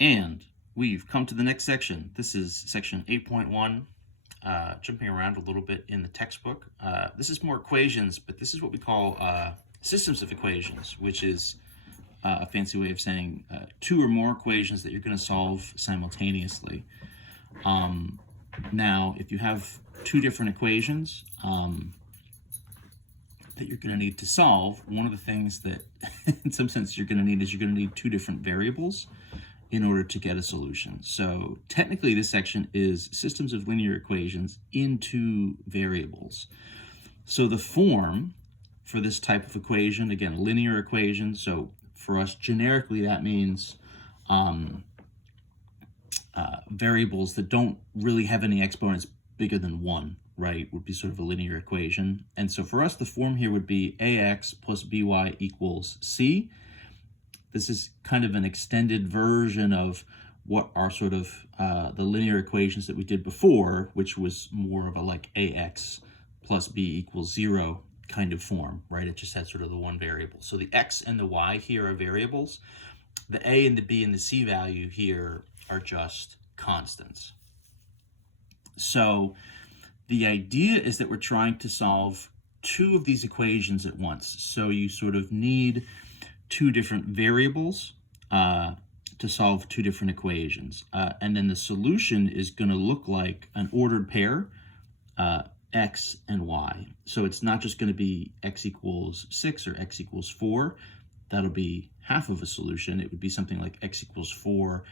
And we've come to the next section. This is section 8.1, jumping around a little bit in the textbook. This is more equations, but this is what we call systems of equations, which is a fancy way of saying two or more equations that you're going to solve simultaneously. Now, if you have two different equations that you're going to need to solve, one of the things that in some sense you're going to need is you're going to need two different variables in order to get a solution. So technically this section is systems of linear equations in two variables. So the form for this type of equation, again, linear equation, so for us generically that means variables that don't really have any exponents bigger than 1, right, would be sort of a linear equation. And so for us the form here would be ax plus by equals c. This is kind of an extended version of what are sort of the linear equations that we did before, which was more of a like ax plus b equals 0 kind of form, right? It just had sort of the one variable. So the x and the y here are variables. The a and the b and the c value here are just constants. So the idea is that we're trying to solve two of these equations at once. So you sort of need two different variables to solve two different equations. And then the solution is going to look like an ordered pair, x and y. So it's not just going to be x equals 6 or x equals 4. That'll be half of a solution. It would be something like x equals 4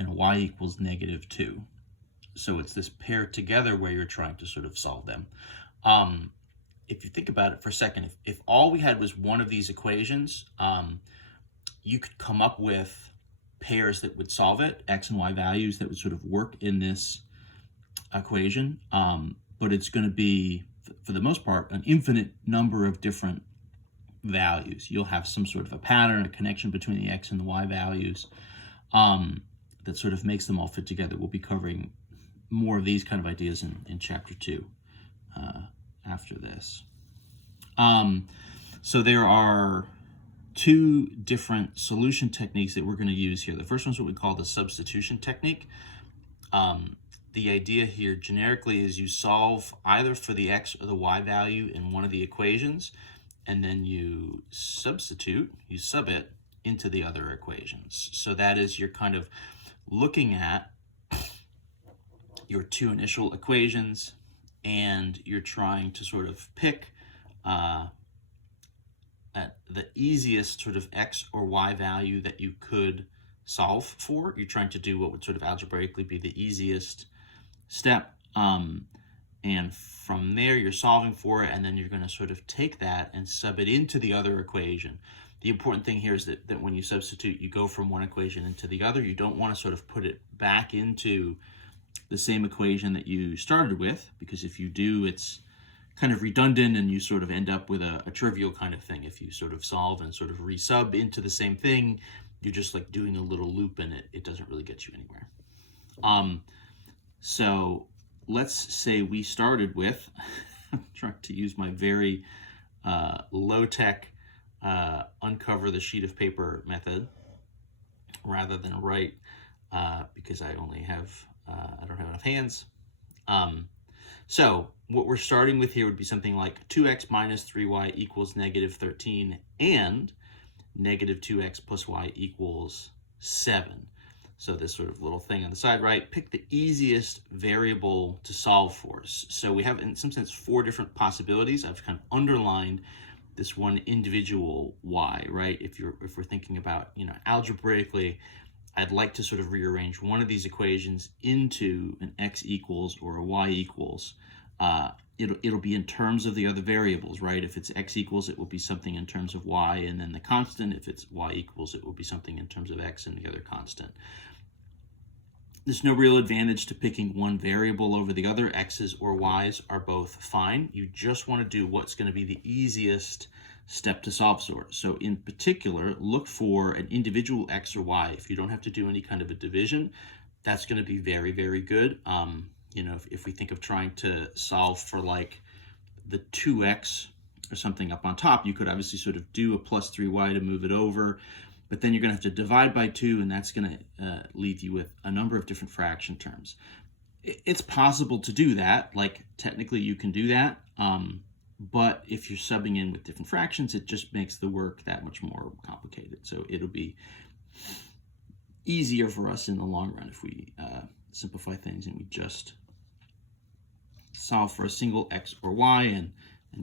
and y equals -2. So it's this pair together where you're trying to sort of solve them. If you think about it for a second, if all we had was one of these equations, you could come up with pairs that would solve it, x and y values that would sort of work in this equation. But it's going to be, for the most part, an infinite number of different values. You'll have some sort of a pattern, a connection between the x and the y values that sort of makes them all fit together. We'll be covering more of these kind of ideas in chapter 2 after this. So there are two different solution techniques that we're going to use here. The first one is what we call the substitution technique. The idea here generically is you solve either for the x or the y value in one of the equations, and then you sub it into the other equations. So that is, you're kind of looking at your two initial equations and you're trying to sort of pick at the easiest sort of x or y value that you could solve for. You're trying to do what would sort of algebraically be the easiest step. And from there, you're solving for it, and then you're going to sort of take that and sub it into the other equation. The important thing here is that when you substitute, you go from one equation into the other. You don't want to sort of put it back into the same equation that you started with, because if you do, it's kind of redundant and you sort of end up with a trivial kind of thing. If you sort of solve and sort of resub into the same thing, you're just like doing a little loop in it. It doesn't really get you anywhere. So let's say we started with, I'm trying to use my very low-tech uncover the sheet of paper method rather than write because I only have, I don't have enough hands. So what we're starting with here would be something like 2x minus 3y equals -13 and -2x plus y equals 7. So this sort of little thing on the side, right? Pick the easiest variable to solve for us. So we have, in some sense, 4 different possibilities. I've kind of underlined this one individual y, right? If we're thinking about, algebraically, I'd like to sort of rearrange one of these equations into an x equals or a y equals. It'll be in terms of the other variables, right? If it's x equals, it will be something in terms of y and then the constant. If it's y equals, it will be something in terms of x and the other constant. There's no real advantage to picking one variable over the other. X's or y's are both fine. You just want to do what's going to be the easiest step to solve for. So in particular, look for an individual x or y. If you don't have to do any kind of a division, that's going to be very, very good. If we think of trying to solve for like the 2x or something up on top, you could obviously sort of do a plus 3y to move it over. but then you're going to have to divide by 2, and that's going to leave you with a number of different fraction terms. It's possible to do that, like technically you can do that, but if you're subbing in with different fractions, it just makes the work that much more complicated. So it'll be easier for us in the long run if we simplify things and we just solve for a single x or y and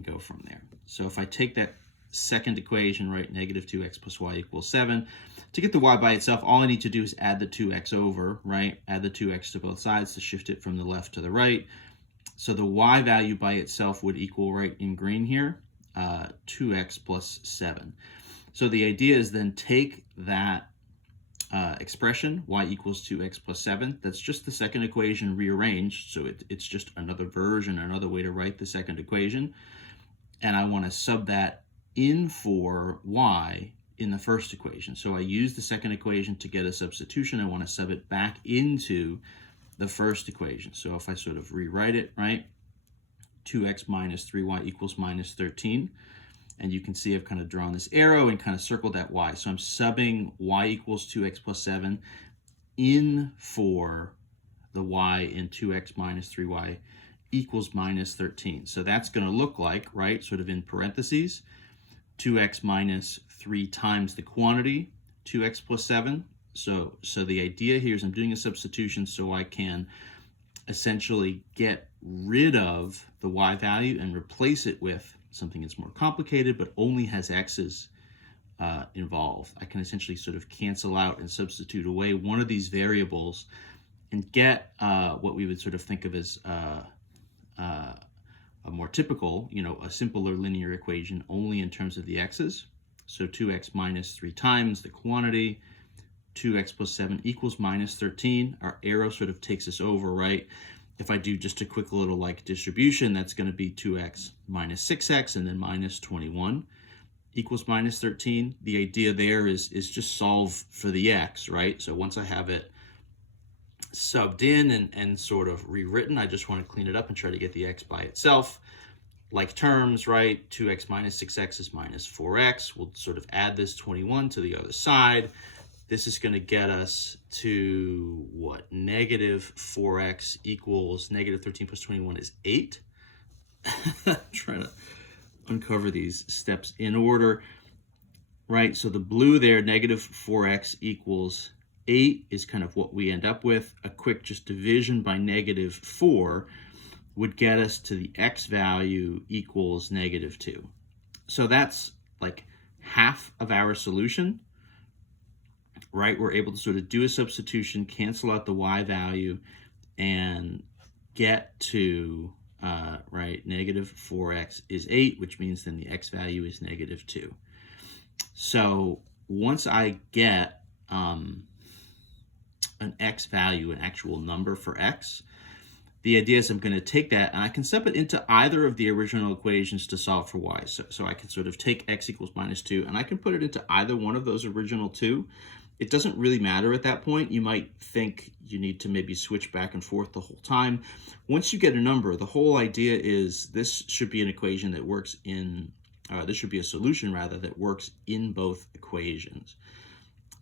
go from there. So if I take that second equation, right, negative 2x plus y equals 7. To get the y by itself, all I need to do is add the 2x over, right? Add the 2x to both sides to shift it from the left to the right. So the y value by itself would equal, right in green here, 2x plus 7. So the idea is then take that expression, y equals 2x plus 7. That's just the second equation rearranged. So it's just another version, another way to write the second equation. And I want to sub that in for y in the first equation. So I use the second equation to get a substitution. I want to sub it back into the first equation. So if I sort of rewrite it, right, 2x minus 3y equals minus 13. And you can see I've kind of drawn this arrow and kind of circled that y. So I'm subbing y equals 2x plus 7 in for the y in 2x minus 3y equals minus 13. So that's going to look like, right, sort of in parentheses, 2x minus 3 times the quantity, 2x plus 7. So the idea here is I'm doing a substitution so I can essentially get rid of the y value and replace it with something that's more complicated but only has x's involved. I can essentially sort of cancel out and substitute away one of these variables and get what we would sort of think of as a more typical, a simpler linear equation only in terms of the x's. So 2x minus 3 times the quantity, 2x plus 7 equals minus 13. Our arrow sort of takes us over, right? If I do just a quick little like distribution, that's going to be 2x minus 6x and then minus 21 equals minus 13. The idea there is just solve for the x, right? So once I have it subbed in and sort of rewritten, I just want to clean it up and try to get the x by itself. Like terms, right? 2x minus 6x is minus 4x. We'll sort of add this 21 to the other side. This is going to get us to what? Negative 4x equals negative 13 plus 21 is 8. I'm trying to uncover these steps in order, right? So the blue there, negative 4x equals 8 is kind of what we end up with. A quick just division by negative 4 would get us to the x value equals negative 2. So that's like half of our solution, right? We're able to sort of do a substitution, cancel out the y value, and get to, right, negative 4x is 8, which means then the x value is negative 2. So once I get an x value, an actual number for x, the idea is I'm going to take that and I can sub it into either of the original equations to solve for y. So I can sort of take x equals minus 2 and I can put it into either one of those original two. It doesn't really matter at that point. You might think you need to maybe switch back and forth the whole time. Once you get a number, the whole idea is this should be an equation that works in, this should be a solution rather that works in both equations.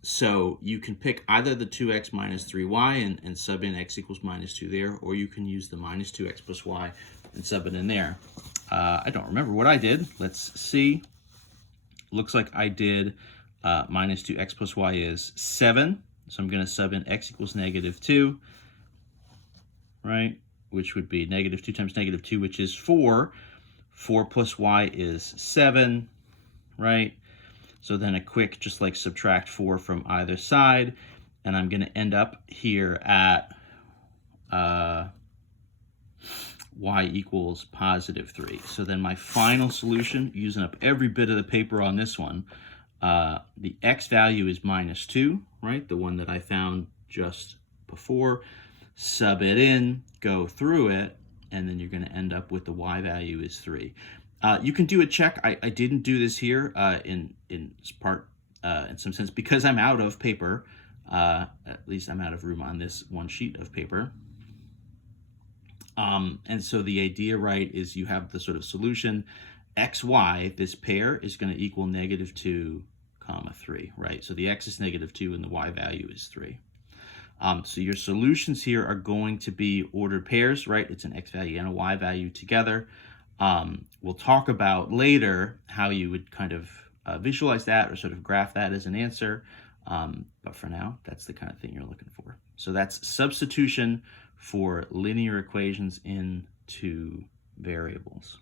So you can pick either the 2x minus 3y and sub in x equals minus 2 there, or you can use the minus 2x plus y and sub it in there. I don't remember what I did. Let's see. Looks like I did minus 2x plus y is 7. So I'm going to sub in x equals negative 2, right? Which would be negative 2 times negative 2, which is 4. 4 plus y is 7, right? So then a quick, just like subtract 4 from either side, and I'm going to end up here at y equals positive 3. So then my final solution, using up every bit of the paper on this one, the x value is minus 2, right? The one that I found just before. Sub it in, go through it, and then you're going to end up with the y value is 3. You can do a check. I didn't do this here in some sense because I'm out of paper. At least I'm out of room on this one sheet of paper. And so the idea, right, is you have the sort of solution xy. This pair is going to equal negative 2 comma 3, right? So the x is -2 and the y value is 3. So your solutions here are going to be ordered pairs, right? It's an x value and a y value together. We'll talk about later how you would kind of visualize that or sort of graph that as an answer. But for now, that's the kind of thing you're looking for. So that's substitution for linear equations into variables.